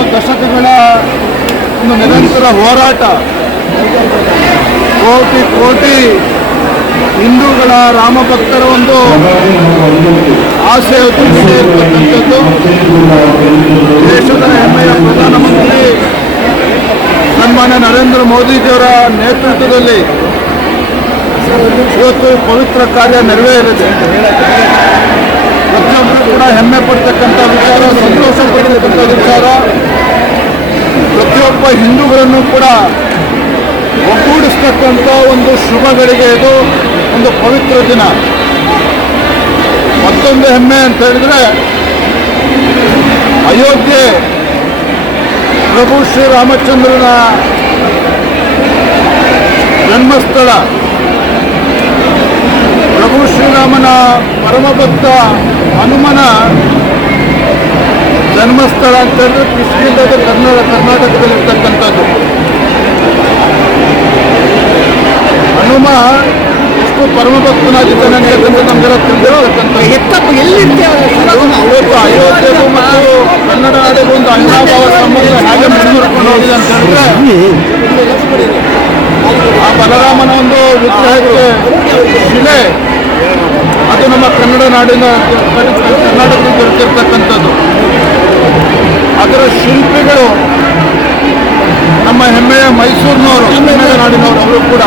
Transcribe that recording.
ಒಂದು ದಶಕಗಳ ಒಂದು ನಿರಂತರ ಹೋರಾಟ. ಕೋಟಿ ಕೋಟಿ ಹಿಂದೂಗಳ ರಾಮಭಕ್ತರ ಒಂದು ಆಸೆ ಇರ್ತಕ್ಕಂಥದ್ದು ದೇಶದ ಹೆಮ್ಮೆಯ ಪ್ರಧಾನಮಂತ್ರಿ ಸನ್ಮಾನ್ಯ ನರೇಂದ್ರ ಮೋದಿಜಿಯವರ ನೇತೃತ್ವದಲ್ಲಿ ಇವತ್ತು ಪವಿತ್ರ ಕಾರ್ಯ ನೆರವೇರಿದೆ. ಪ್ರತಿಯೊಬ್ಬರು ಕೂಡ ಹೆಮ್ಮೆ ಪಡ್ತಕ್ಕಂಥ ವಿಚಾರ, ಸಂತೋಷ ಪಡ್ತಕ್ಕಂಥ ವಿಚಾರ. ಹಿಂದೂಗಳನ್ನು ಕೂಡ ಒಗ್ಗೂಡಿಸ್ತಕ್ಕಂಥ ಒಂದು ಶುಭಗಳಿಗೆ ಇದು ಒಂದು ಪವಿತ್ರ ದಿನ. ಮತ್ತೊಂದು ಹೆಮ್ಮೆ ಅಂತ ಹೇಳಿದ್ರೆ, ಅಯೋಧ್ಯೆ ಪ್ರಭು ಶ್ರೀರಾಮಚಂದ್ರನ ಜನ್ಮಸ್ಥಳ. ಪ್ರಭು ಶ್ರೀರಾಮನ ಪರಮಭಕ್ತ ಹನುಮನ ಜನ್ಮಸ್ಥಳ ಅಂತ ಹೇಳಿದ್ರೆ ಕೃಷ್ಣದ ಕನ್ನಡ ಕರ್ನಾಟಕದಲ್ಲಿರ್ತಕ್ಕಂಥದ್ದು ಇಷ್ಟು ಪರಮ ಪರಮಭಕ್ತನಾಗಿದ್ದಾನೆ ಅಂತಕ್ಕಂಥ ನಮಗೆಲ್ಲ ತಿಳಿದಿರೋ ಎತ್ತಪ್ಪ ಎಲ್ಲಿರ್ತೇವೆ ಇವತ್ತು ಅಯೋಧ್ಯೆಗೂ ಮತ್ತು ಕನ್ನಡ ನಾಡಿಗೂ ಒಂದು ಅಣ್ಣಾಭಾವ ಸಂಬಂಧ ಹೇಗೆ ಮುಂದುವರ್ಕೊಂಡು ಹೋಗಿದೆ ಅಂತ ಹೇಳಿದ್ರೆ ಆ ಬಲರಾಮನ ಒಂದು ವಿಗ್ರಹಕ್ಕೆ ಶಿಲೆ. ಅದು ನಮ್ಮ ಕನ್ನಡ ನಾಡಿನ ಕರ್ನಾಟಕದಲ್ಲಿ ದೊರೆತಿರ್ತಕ್ಕಂಥದ್ದು. ಅದರ ಶಿಲ್ಪಿಗಳು ನಮ್ಮ ಹೆಮ್ಮೆಯ ಮೈಸೂರಿನವರು ಕನ್ನಡ ನಾಡಿನವರು ಅವರು ಕೂಡ.